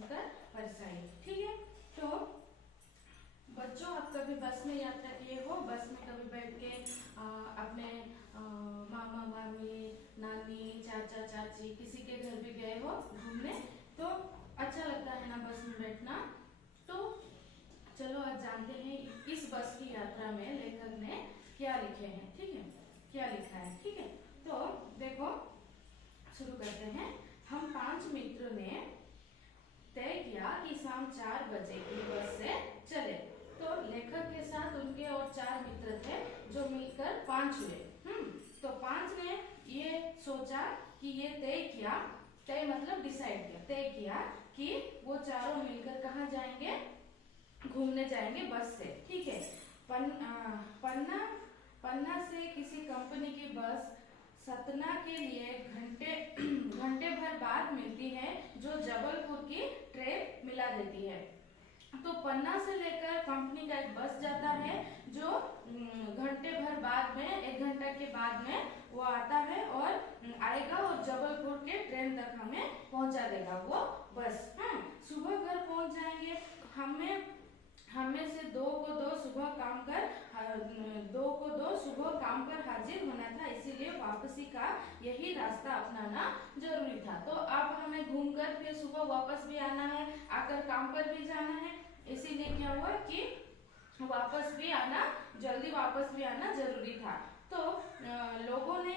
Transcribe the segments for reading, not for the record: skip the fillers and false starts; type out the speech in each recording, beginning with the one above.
भयंकर परेशानी। ठीक है, तो बच्चों आप कभी बस में यात्रा किए हो? बस में कभी बैठ के अपने मामा मामी, नानी, चाचा चाची किसी के घर भी गए हो घूमने? तो अच्छा लगता है ना बस में बैठना। तो चलो आज जानते हैं इस बस की यात्रा में लेखक ने क्या लिखे हैं। ठीक है, क्या लिखा है। ठीक है, तो देखो शुरू करते हैं। हम 5 मित्र ने तय किया कि शाम 4 बजे की बस से चले। तो लेखक के साथ उनके और 4 मित्र थे जो मिलकर 5 हुए। तो 5 ने ये सोचा कि ये तय किया, तय मतलब डिसाइड किया, तय किया कि वो चारों मिलकर कहाँ जाएंगे? घूमने जाएंगे बस से। ठीक है, पन्ना से किसी कंपनी की बस सतना के लिए घंटे भर बाद मिलती है जो जबलपुर की ट्रेन मिला देती है। तो पन्ना से लेकर कंपनी का एक बस जाता है जो घंटे भर बाद में, 1 घंटा के बाद में वो आता है और आएगा और जबलपुर के ट्रेन तक हमें पहुंचा देगा वो बस। सुबह घर पहुंच जाएंगे। हमें से 2 को 2 सुबह काम कर हाजिर होना था, इसीलिए वापसी का यही रास्ता अपनाना जरूरी था। तो अब हमें घूमकर फिर सुबह वापस भी आना है, आकर काम पर भी जाना है, इसीलिए क्या हुआ कि जल्दी वापस भी आना जरूरी था। तो लोगों ने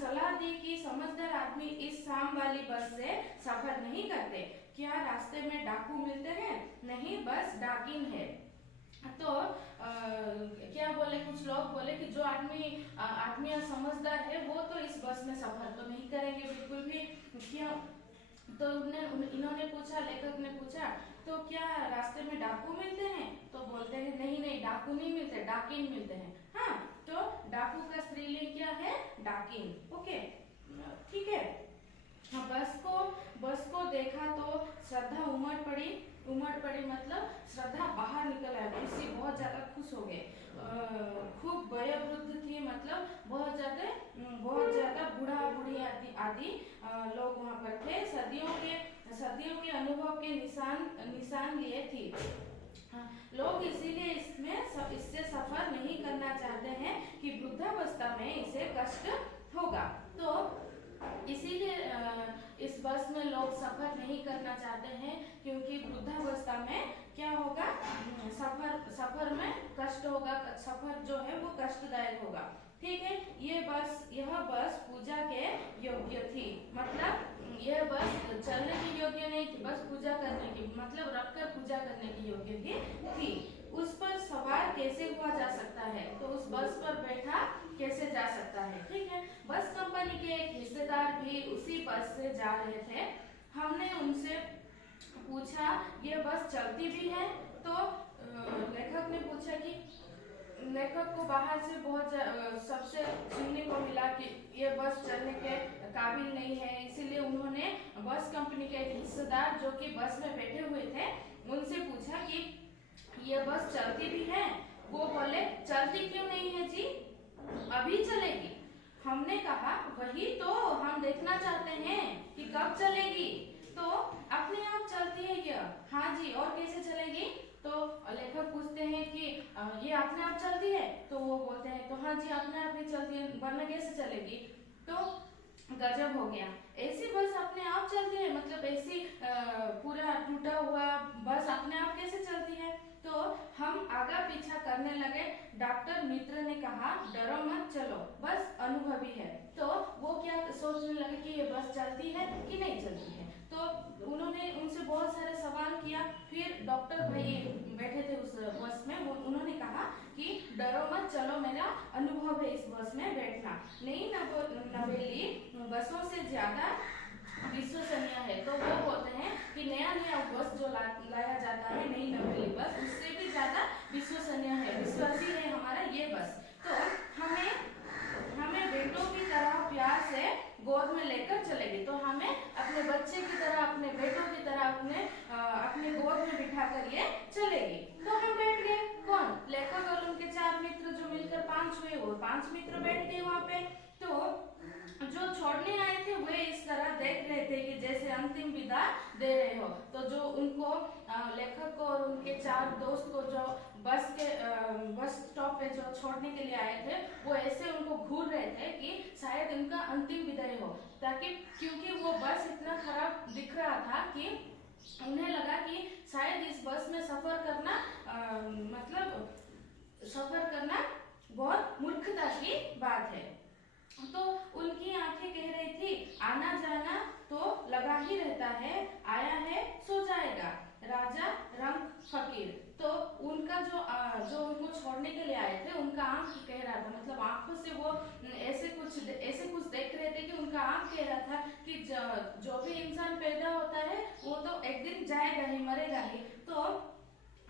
सलाह दी कि समझदार आदमी इस शाम वाली बस से सफर नहीं करते। क्या रास्ते में डाकू मिलते हैं? नहीं, बस डाकिन है। तो क्या बोले, कुछ लोग बोले कि जो आदमी समझदार है वो तो इस बस में सफर तो नहीं करेंगे बिल्कुल भी। क्यों? तो इन्होंने पूछा, लेखक ने पूछा तो क्या रास्ते में डाकू मिलते हैं? तो बोलते हैं नहीं डाकू नहीं मिलते, डाकिन मिलते हैं। हाँ, तो डाकू का स्त्रीलिंग क्या है? डाकिन। ओके, ठीक है। बस को देखा तो श्रद्धा उमड़ पड़ी मतलब श्रद्धा बाहर निकल आई। खुशी बहुत ज्यादा खुश हो गए। खूब वयोवृद्ध थी मतलब बहुत ज्यादा बूढ़ा बूढ़ी आदि लोग वहाँ पर थे। सदियों के अनुभव के निशान लिए थी। लोग इसीलिए इससे सफर नहीं करना चाहते हैं कि वृद्धावस्था में इसे कष्ट होगा। तो इसीलिए इस बस में लोग सफर नहीं करना चाहते हैं क्योंकि वृद्धावस्था में क्या होगा? सफर में कष्ट होगा, सफर जो है वो कष्टदायक होगा। ठीक है, यह बस पूजा के योग्य थी, मतलब यह बस चलने की योग्य नहीं थी, बस पूजा करने की मतलब रखकर पूजा करने की योग्य थी। उस पर सवार कैसे हुआ जा सकता है? तो उस बस पर बैठा कैसे जा सकता है? ठीक है, बस कंपनी के एक हिस्सेदार भी उसी बस से जा रहे थे। हमने उनसे पूछा ये बस चलती भी है? तो लेखक ने पूछा कि लेखक को बाहर से सबसे सुनने को मिला कि ये बस चलने के काबिल नहीं है, इसीलिए उन्होंने बस कंपनी के एक हिस्सेदार जो कि बस में बैठे हुए थे उनसे पूछा कि ये बस चलती भी है? वो बोले चलती क्यों नहीं है जी, अभी चलेगी। हमने कहा वही तो हम देखना चाहते हैं कि कब चलेगी। तो अपने आप चलती है क्या? हाँ जी, और कैसे चलेगी? तो लेखक पूछते हैं कि ये अपने आप चलती है? तो वो बोलते हैं तो हाँ जी अपने आप ही चलती है, वरना कैसे चलेगी? तो गजब हो गया, ऐसी बस अपने आप चलती है? मतलब ऐसी पूरा टूटा हुआ बस अपने आप कैसे चलती है? तो हम आगा पीछा करने लगे। डॉक्टर मित्र ने कहा डरो मत, चलो, बस अनुभवी है। तो वो क्या सोचने लगे कि ये बस चलती है कि नहीं चलती है। तो उन्होंने उनसे बहुत सारे सवाल किया। फिर डॉक्टर भाई बैठे थे उस बस में, उन्होंने कहा कि डरो मत, चलो, मेरा अनुभव है इस बस में बैठना। नई नवेली बसों से ज्यादा विश्वसनीय है। तो वो बोलते हैं कि नया बस जो लाया जाता है, नई नवेली बस, उससे भी ज्यादा विश्वसनीय है, विश्वासी है हमारा ये बस। तो हमें बेटों की तरह प्यार से गोद में लेकर चलेगी। तो हमें अपने बच्चे की तरह, अपने बेटों की तरह अपने गोद में बिठा कर ये चलेगी। तो हम बैठ गए। कौन? लेखक और उनके 4 मित्र जो मिलकर 5 हुए, वो 5 मित्र बैठ गए वहाँ पे। तो जो छोड़ने आए थे वे इस तरह देख रहे थे कि जैसे अंतिम विदाई सुविधा दे रहे हो। तो जो उनको लेखक को और उनके 4 दोस्त को जो बस स्टॉप पे जो छोड़ने के लिए आए थे, वो ऐसे उनको घूर रहे थे कि शायद उनका अंतिम विदाई हो, ताकि क्योंकि वो बस इतना खराब दिख रहा था कि उन्हें लगा कि शायद इस बस में सफर करना सफर करना बहुत मूर्खता की बात है। तो उनकी आंखें कह रही थी, आना जाना तो लगा ही रहता है, आया है सो जाएगा, राजा रंग फकीर। तो उनका जो उनको छोड़ने के लिए आए थे, उनका आंख कह रहा था, मतलब आंखों से वो ऐसे कुछ देख रहे थे कि उनका आंख कह रहा था कि जो भी इंसान पैदा होता है वो तो एक दिन जाएगा ही, मरेगा ही। तो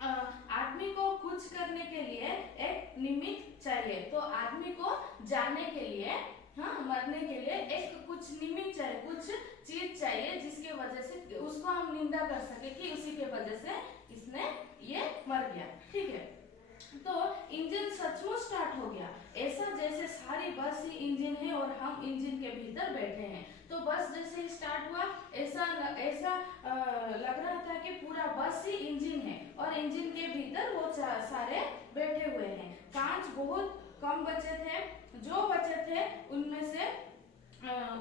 आदमी को कुछ करने के लिए एक निमित्त चाहिए। तो आदमी को जाने के लिए, हाँ, मरने के लिए एक कुछ निमित्त चाहिए, कुछ चीज चाहिए जिसके वजह से उसको हम निंदा कर सके कि उसी के वजह से इसने ये मर गया। ठीक है, तो इंजन सचमुच स्टार्ट हो गया, ऐसा जैसे सारी बस ही इंजन है और हम इंजन के भीतर बैठे हैं। तो बस जैसे ही स्टार्ट हुआ, ऐसा लग रहा था कि पूरा बस ही इंजन है और इंजन के भीतर वो सारे बैठे हुए हैं। कांच बहुत कम बचे थे, जो बचे थे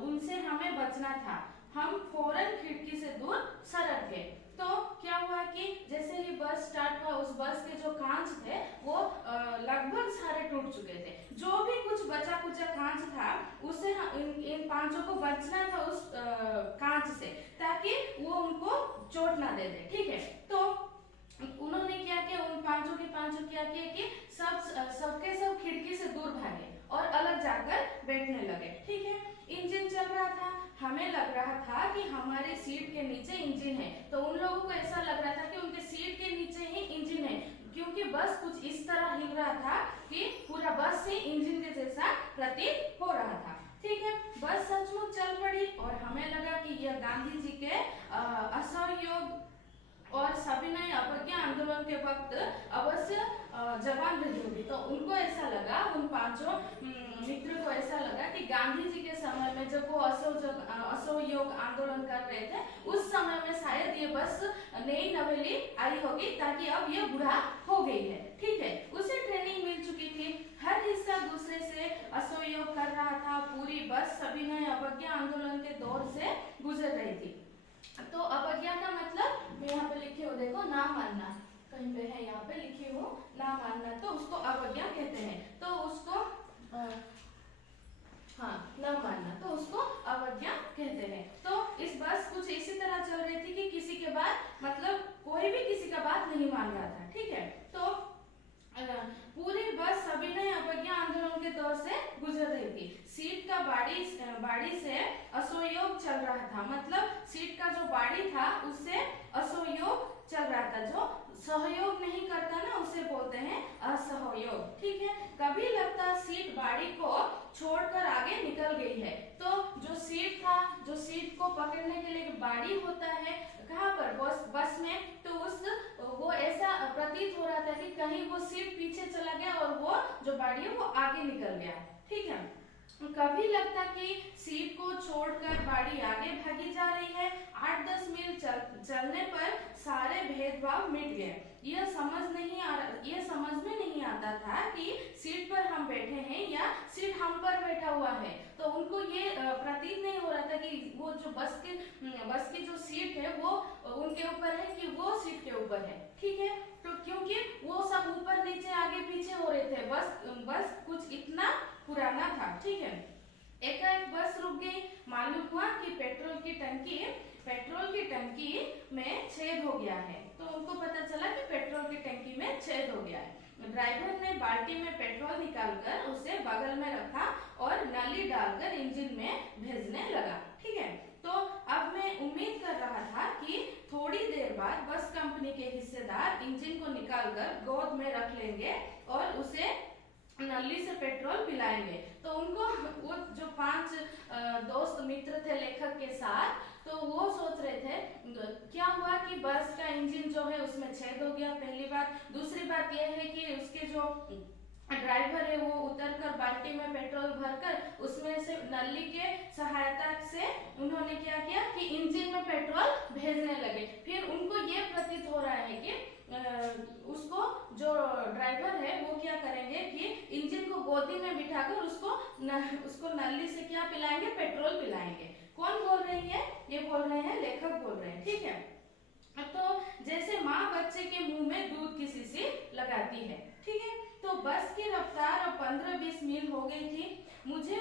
उनसे हमें बचना था। हम फौरन खिड़की से दूर सरक गए। तो क्या हुआ कि जैसे ही बस स्टार्ट हुआ, उस बस के जो कांच थे वो लगभग सारे टूट चुके थे। जो भी कुछ बचा कुचा कांच था, उससे इन पांचों को बचना था उस कांच से, ताकि वो उनको चोट ना दे दे। ठीक है, तो उन्होंने क्या किया, उन पांचों के पांचों क्या किया कि सबके सब खिड़की से दूर भागे और अलग जाकर बैठने लगे। ठीक है, इंजन चल रहा था, हमें लग रहा था कि हमारे सीट के नीचे इंजन है। तो उन लोगों को ऐसा लग रहा था कि उनके सीट के नीचे ही इंजन है, क्योंकि बस कुछ इस तरह हिल रहा था कि पूरा बस ही इंजन के जैसा प्रतीत हो रहा था। ठीक है, बस सचमुच चल पड़ी और हमें लगा कि यह गांधी जी के असहयोग और सविनय अवज्ञा आंदोलन के वक्त अवश्य जवान रही होगी। तो उनको ऐसा लगा, उन पांचों मित्र को ऐसा लगा कि गांधी जी के समय में जब वो असहयोग आंदोलन कर रहे थे, उस समय में शायद ये बस नई नवेली आई होगी, ताकि अब ये बुढ़ा हो गई है। ठीक है, उसे ट्रेनिंग मिल चुकी थी, हर हिस्सा दूसरे से असहयोग कर रहा था, पूरी बस सविनय अवज्ञा आंदोलन के दौर से गुजर रही थी। तो अवज्ञा का मतलब मैं यहाँ पे लिखी हूँ, देखो, ना मानना, कहीं पे है यहाँ पे लिखी हूँ ना मानना, तो उसको अवज्ञा कहते हैं। तो उसको हाँ, न मानना, तो उसको अवज्ञा कहते हैं। तो इस बस कुछ इसी तरह चल रही थी कि किसी के बात, मतलब कोई भी किसी का बात नहीं मान रहा था। ठीक है, तो पूरी बस सविनय अवज्ञा आंदोलन के दौर से गुजर रही थी। सीट का बाड़ी से असहयोग चल रहा था, मतलब सीट का जो बाड़ी था उससे असहयोग चल रहा था। जो सहयोग नहीं करता ना, उसे बोलते हैं असहयोग। ठीक है, कभी लगता सीट बाड़ी को छोड़कर आगे निकल गई है। तो जो सीट था, जो सीट को पकड़ने के लिए बाड़ी होता है, कहाँ पर, बस में, तो वो ऐसा प्रतीत हो रहा था कि कहीं वो सीट पीछे चला गया और वो जो बाड़ी है वो आगे निकल गया। ठीक है, कभी लगता कि सीट को छोड़कर बाड़ी आगे भागी जा रही है। 8-10 मील चलने पर सारे भेदभाव मिट गए। यह समझ में नहीं आता था कि सीट पर हम बैठे हैं या सीट हम पर बैठा हुआ है। तो उनको ये प्रतीत नहीं हो रहा था कि वो जो बस की जो सीट है वो उनके ऊपर है कि वो सीट के ऊपर है। ठीक है, तो क्योंकि वो सब ऊपर नीचे आगे पीछे हो रहे थे, बस कुछ इतना पुराना था। ठीक है, एकाएक बस रुक गई। मालूम हुआ कि पेट्रोल की टंकी में छेद हो गया है। तो उनको पता चला कि पेट्रोल की टंकी में छेद हो गया है। ड्राइवर ने बाल्टी में पेट्रोल निकालकर उसे बगल में रखा और नली डालकर इंजन में भेजने लगा। ठीक है, तो अब मैं उम्मीद कर रहा था कि थोड़ी देर बाद बस कंपनी के हिस्सेदार इंजन को निकालकर गोद में रख लेंगे और उसे नली से पेट्रोल पिलाएंगे। तो उनको, वो जो 5 दोस्त मित्र थे लेखक के साथ, तो वो सोच रहे थे क्या हुआ कि बस का इंजन जो है उसमें छेद हो गया, पहली बात। दूसरी बात यह है कि उसके जो ड्राइवर है वो उतरकर बाल्टी में पेट्रोल भरकर उसमें से नली के सहायता से उन्होंने क्या किया कि इंजन में पेट्रोल भेजने लगे। फिर उनको ये प्रतीत हो रहा है कि उसको जो ड्राइवर है वो क्या करेंगे कि इंजन को गोदी में बिठाकर उसको नली से क्या पिलाएंगे, पेट्रोल पिलाएंगे। कौन बोल रही है? ये बोल रहे हैं लेखक बोल रहे हैं, ठीक है। तो जैसे माँ बच्चे के मुंह में दूध की शीशी लगाती है, ठीक है। तो बस की रफ्तार अब 15-20 मील हो गई थी। मुझे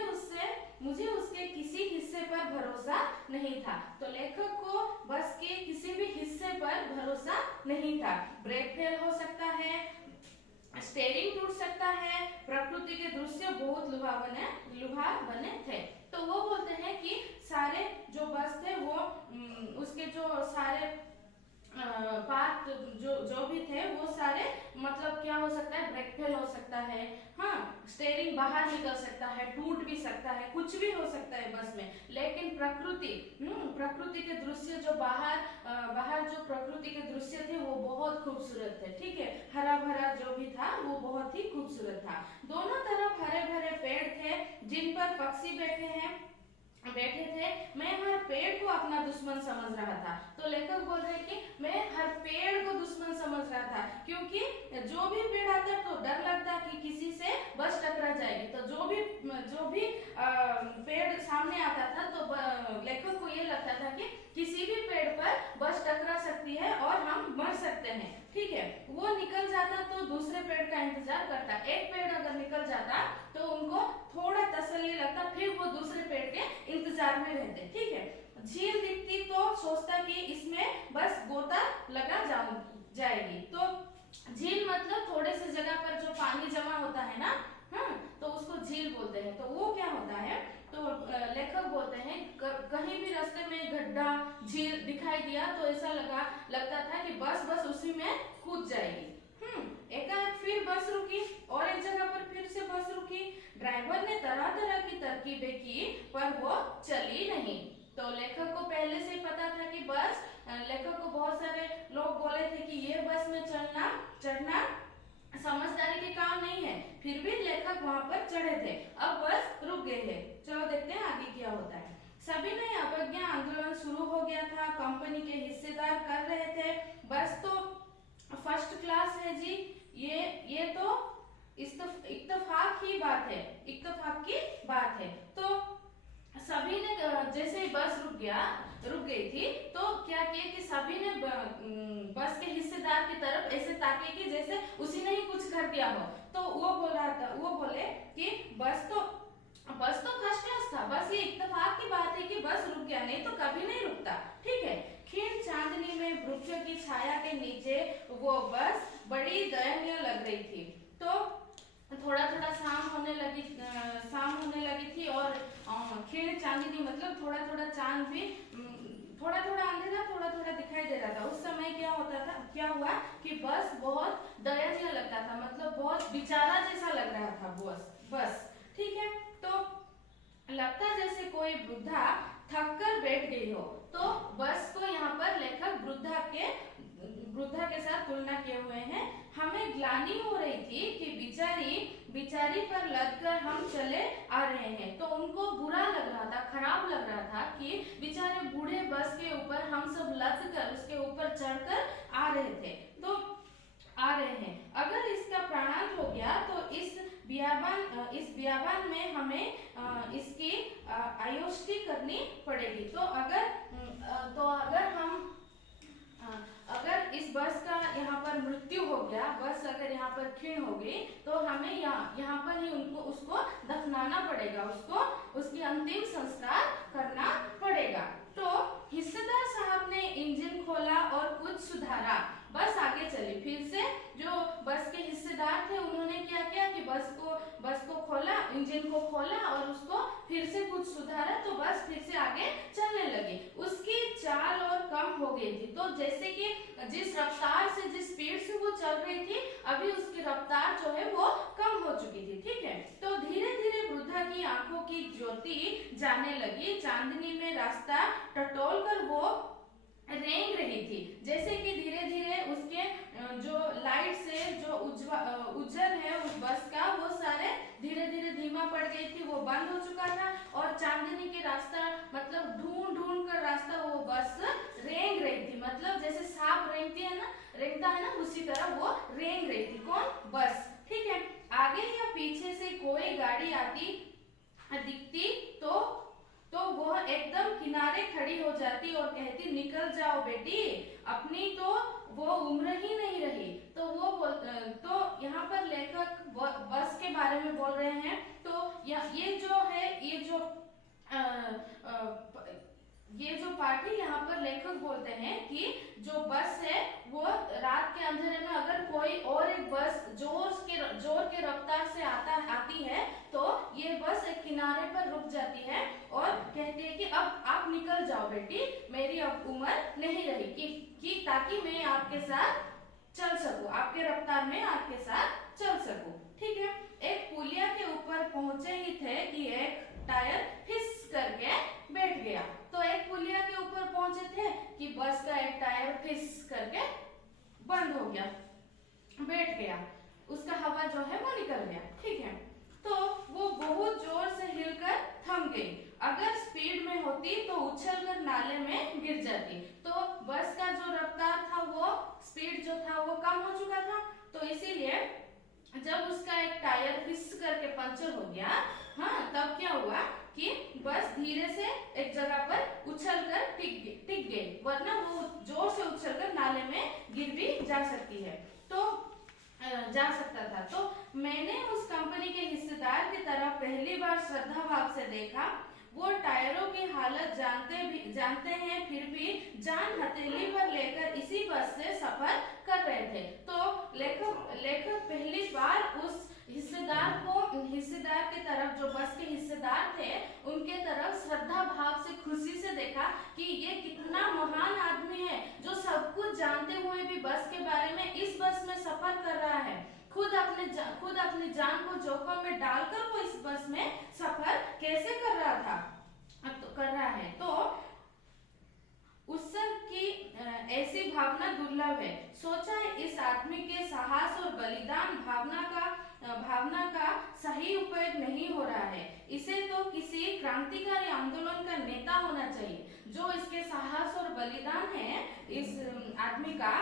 उसके किसी हिस्से पर भरोसा नहीं था। तो लेखक को बस के किसी भी हिस्से पर भरोसा नहीं था। ब्रेक फेल हो सकता है, स्टीयरिंग टूट सकता है, प्रकृति के दृश्य बहुत लुभावने थे। तो वो बोलते हैं कि सारे जो बस थे वो उसके जो सारे पार्ट जो भी थे वो सारे मतलब क्या हो सकता है, ब्रेक फेल हो सकता है, हाँ, स्टीयरिंग बाहर निकल सकता है, टूट भी सकता है, कुछ भी हो सकता है बस में। लेकिन प्रकृति के दृश्य जो बाहर जो प्रकृति के दृश्य थे वो बहुत खूबसूरत थे, ठीक है। हरा भरा जो भी था वो बहुत ही खूबसूरत था। दोनों तरफ हरे भरे पेड़ थे जिन पर पक्षी बैठे थे। मैं हर पेड़ को अपना दुश्मन समझ रहा था। तो लेखक बोल रहे कि मैं हर पेड़ को दुश्मन समझ रहा था, क्योंकि जो भी पेड़ आता तो डर लगता कि किसी से बस टकरा जाएगी। तो जो भी पेड़ सामने आता था तो लेखक को ये लगता था कि किसी भी पेड़ पर बस टकरा सकती है और हम मर सकते हैं, ठीक है। वो निकल जाता तो दूसरे पेड़ का इंतजार करता। एक पेड़ अगर निकल जाता तो उनको थोड़ा तसल्ली लगता, फिर वो दूसरे पेड़ के इंतजार में रहते, ठीक है। झील दिखती तो सोचता कि इसमें बस गोता लगा जाएगी। तो झील मतलब थोड़े से जगह पर जो पानी जमा होता है ना, हाँ, तो उसको झील बोलते हैं। तो वो क्या होता है, तो लेखक बोलते हैं कहीं भी रास्ते में गड्ढा, झील दिखाई दिया तो ऐसा लगता था कि बस उसी में कूद जाएगी। एकाएक फिर बस रुकी और एक जगह पर फिर से बस रुकी। ड्राइवर ने तरह तरह की तरकीबें की पर वो चली नहीं। तो लेखक को पहले से ही पता था कि लेखक को बहुत सारे लोग बोले थे कि ये बस में चढ़ना समझदारी के काम नहीं है, फिर भी लेखक वहां पर चढ़े थे। अब बस रुक गए थे। चलो देखते हैं आगे क्या होता है। सभी ने अवज्ञा आंदोलन शुरू हो गया था। कंपनी के हिस्सेदार कर रहे थे, बस तो फर्स्ट क्लास है जी, ये तो इत्तेफाक की बात है। तो सभी ने जैसे ही बस रुक गई थी तो क्या किया कि सभी ने बस के हिस्सेदार की तरफ ऐसे ताके कि जैसे उसी ने ही कुछ कर दिया हो। तो वो बोले कि बस तो फर्स्ट क्लास था, बस ये इत्तेफाक की बात है कि बस रुक गया, नहीं तो कभी नहीं रुकता, ठीक है। खीर चांदनी में वृक्षों की छाया के नीचे वो बस बड़ी दयनीय लग रही थी। तो थोड़ा शाम होने लगी थी और खीर चांदनी मतलब थोड़ा चांद भी थोड़ा अंधेरा थोड़ा दिखाई दे रहा था। उस समय क्या हुआ कि बस बहुत दयनीय लगता था, मतलब बहुत बेचारा जैसा लग रहा था बस, ठीक है। तो लगता जैसे कोई वृद्धा थक कर बैठ गई हो। तो बस को यहाँ पर लेखक वृद्धा के साथ तुलना किए हुए हैं। हमें ग्लानि हो रही थी कि बिचारी पर लगकर हम चले आ रहे हैं। तो उनको बुरा लग रहा था, खराब लग रहा था कि बेचारे बूढ़े बस के ऊपर हम सब लद कर उसके ऊपर चढ़कर आ रहे हैं। अगर इसका प्राणांत हो गया तो इस बियाबान में हमें इसकी आयोष्टि करनी पड़ेगी। तो अगर इस बस का यहाँ पर मृत्यु हो गया, बस अगर यहाँ पर क्षीण हो गई तो हमें यहाँ पर ही उसको दफनाना पड़ेगा, उसकी अंतिम संस्कार करना पड़ेगा। तो हिस्सेदार साहब ने इंजन खोला और कुछ सुधारा, बस आगे चली। फिर से जो बस के हिस्सेदार थे उन्होंने क्या किया कि बस को खोला, इंजन को खोला और उसको फिर से कुछ सुधारा, तो बस फिर से आगे चलने लगी। उसकी चाल और कम हो गई थी। तो जैसे कि जिस रफ्तार से, जिस स्पीड से वो चल रही थी, अभी उसकी रफ्तार जो है वो कम हो चुकी थी, ठीक है। तो धीरे धीरे वृद्धा की आंखों की ज्योति जाने लगी। चांदनी में रास्ता टटोल कर वो रेंग रही थी। जैसे कि धीरे धीरे उसके जो लाइट से जो उज्जवल है उस बस का, वो सारे धीरे धीरे धीमा पड़ गई थी, वो बंद हो चुका था। और चांदनी के रास्ता मतलब ढूंढ ढूंढ कर रास्ता वो बस रेंग रही थी, मतलब जैसे सांप रेंगती है ना, रेंगता है ना, उसी तरह वो रेंग रही थी। कौन? बस। ठीक है। आगे या पीछे से कोई गाड़ी आती दिखती तो वो एकदम किनारे खड़ी हो जाती और कहती, निकल जाओ बेटी, अपनी तो वो उम्र ही नहीं रही। तो तो यहाँ पर लेखक बस के बारे में बोल रहे हैं। तो ये जो है, ये जो पार्ट है, यहाँ पर लेखक बोलते हैं कि जो बस है वो रात के अंधेरे में अगर कोई और एक बस जोर के रफ्तार से आती है तो ये बस एक किनारे पर रुक जाती है और कहती है कि अब आप निकल जाओ बेटी, मेरी अब उम्र नहीं रही कि ताकि मैं आपके साथ चल सकूं, आपके रफ्तार में आपके साथ चल सकूं। ठीक है। एक पुलिया के ऊपर पहुंचे ही थे कि एक टायर फिस करके बैठ गया। तो एक पुलिया के ऊपर पहुंचे थे कि बस का एक टायर फिस करके बंद हो गया, बैठ गया, उसका हवा जो है वो निकल गया। ठीक है। तो वो बहुत जोर से हिलकर थम गई। अगर स्पीड में होती तो उछलकर नाले में गिर जाती। तो बस का जो रफ्तार था, वो स्पीड जो था वो कम हो चुका था, तो इसीलिए जब उसका एक टायर फिस करके पंचर हो गया, हाँ, तब क्या हुआ कि बस धीरे से एक जगह पर उछलकर टिक गई, वरना वो जोर से उछलकर नाले में गिर भी जा सकती है, तो जा सकता था। तो मैंने उस कंपनी के हिस्सेदार की तरह पहली बार श्रद्धा भाव से देखा। वो टायरों की हालत जानते हैं, फिर भी जान हथेली पर लेकर इसी बस से सफर कर रहे थे। तो लेखक पहली बार उस हिस्सेदार की तरफ, जो बस के हिस्सेदार थे उनके तरफ श्रद्धा भाव से खुशी से देखा कि ये कितना महान आदमी है जो सब कुछ जानते हुए भी बस के बारे में इस बस में सफर कर रहा है। खुद अपनी जान को जोखिम में डालकर वो इस बस में सफर कैसे कर रहा है। तो उत्सव की ऐसी भावना दुर्लभ है। सोचा इस आदमी के साहस और बलिदान भावना का सही उपयोग नहीं हो रहा है। इसे तो किसी क्रांतिकारी आंदोलन का नेता होना चाहिए। जो इसके साहस और बलिदान है इस आदमी का,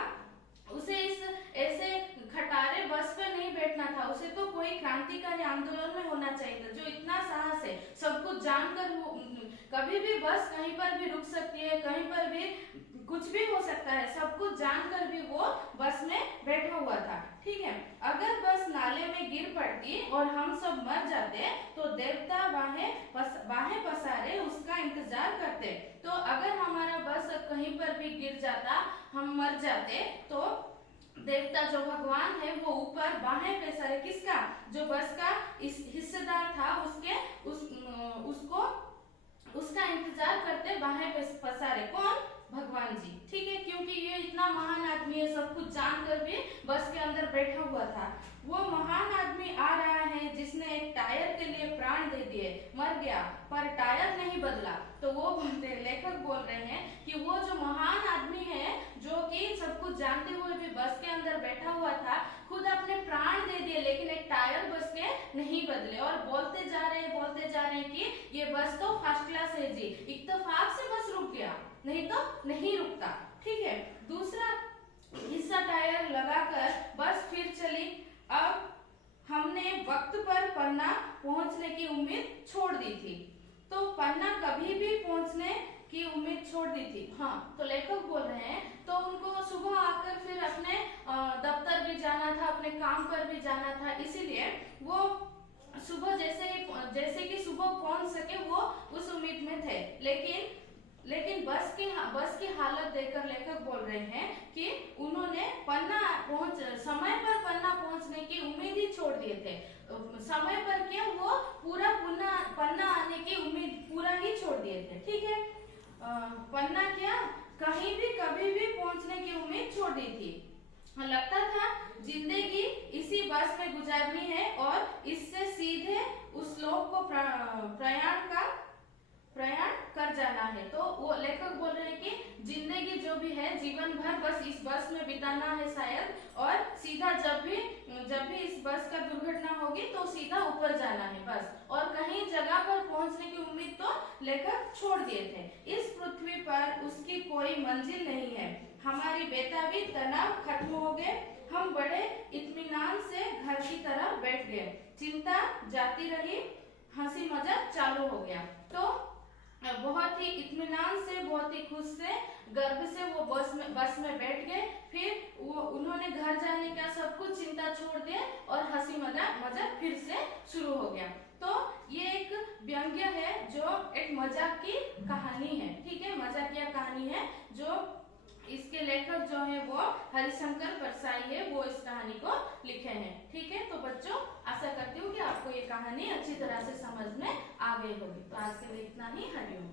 उसे इस ऐसे खटारे बस पे नहीं बैठना था, उसे तो कोई क्रांतिकारी आंदोलन में होना चाहिए था। जो इतना साहस है, सब कुछ जानकर वो कभी भी बस कहीं पर भी रुक सकती है, कहीं पर भी कुछ भी हो सकता है, सब कुछ जानकर भी वो बस में बैठा हुआ था। ठीक है। अगर बस नाले में गिर पड़ती और हम सब मर जाते तो देवता बाहें पसारे उसका इंतजार करते। तो अगर हमारा बस कहीं पर भी गिर जाता, हम मर जाते, तो देवता जो भगवान है वो ऊपर बाहें पसारे, किसका? जो बस का इस हिस्सेदार था उसका इंतजार करते, बाहें पसारे। कौन? भगवान जी। ठीक है। क्योंकि ये इतना महान आदमी है, सब कुछ जानकर भी बस के अंदर बैठा हुआ था। वो महान आदमी आ रहा है जिसने एक टायर के लिए प्राण दे दिए, मर गया पर टायर नहीं बदला। तो वो लेखक बोल रहे हैं कि वो जो महान आदमी है जो कि सब कुछ जानते हुए भी बस के अंदर बैठा हुआ था, खुद अपने प्राण दे दिए लेकिन एक टायर बस के नहीं बदले, और बोलते जा रहे हैं कि ये बस तो फर्स्ट क्लास है जी, इत्तेफाक से बस रुक गया, नहीं तो नहीं रुकता। ठीक है। दूसरा हिस्सा टायर लगाकर बस फिर चली। अब हमने वक्त पर पन्ना पहुंचने की उम्मीद छोड़ दी थी। तो पन्ना कभी भी पहुंचने की उम्मीद छोड़ दी थी। हाँ, तो लेखक बोल रहे हैं, तो उनको सुबह आकर फिर अपने दफ्तर भी जाना था, अपने काम पर भी जाना था, इसीलिए वो सुबह जैसे कि सुबह पहुंच सके वो उस उम्मीद में थे। लेकिन बस की हालत देखकर लेखक बोल रहे हैं कि उन्होंने समय पर पन्ना पहुंचने की उम्मीद ही छोड़ दिए थे। समय पर क्या, वो पूरा पन्ना आने की उम्मीद पूरा ही छोड़ दिए थे। ठीक है। पन्ना क्या, कहीं भी कभी भी पहुंचने की उम्मीद छोड़ दी थी। लगता था जिंदगी इसी बस में गुजारनी है और इससे सीधे उस लोक को प्रयाण का प्रयाण कर जाना है। तो वो लेखक बोल रहे हैं कि जिंदगी जो भी है जीवन भर बस इस बस में बिताना है शायद, और सीधा जब भी इस बस का दुर्घटना होगी तो सीधा ऊपर जाना है बस, और कहीं जगह पर पहुंचने की उम्मीद तो लेखक छोड़ दिए थे। इस पृथ्वी पर उसकी कोई मंजिल नहीं है, हमारी बेताबी तनाव खत्म हो गए, हम बड़े इत्मीनान से घर की तरह बैठ गए, चिंता जाती रही, हंसी मजाक चालू हो गया। तो बहुत ही इत्मीनान से, बहुत ही खुश से, गर्व से वो बस में बैठ गए। फिर वो उन्होंने घर जाने का सब कुछ चिंता छोड़ दिए और हंसी मजाक फिर से शुरू हो गया। तो ये एक व्यंग्य है जो एक मजाक की कहानी है, ठीक है, मजाकिया कहानी है जो इसके लेखक जो है वो हरिशंकर परसाई है, वो इस कहानी को लिखे हैं। ठीक है, तो बच्चों आशा करती हूँ कि आपको ये कहानी अच्छी तरह से समझ में आ गई होगी। तो आज के लिए इतना ही। हरिओम।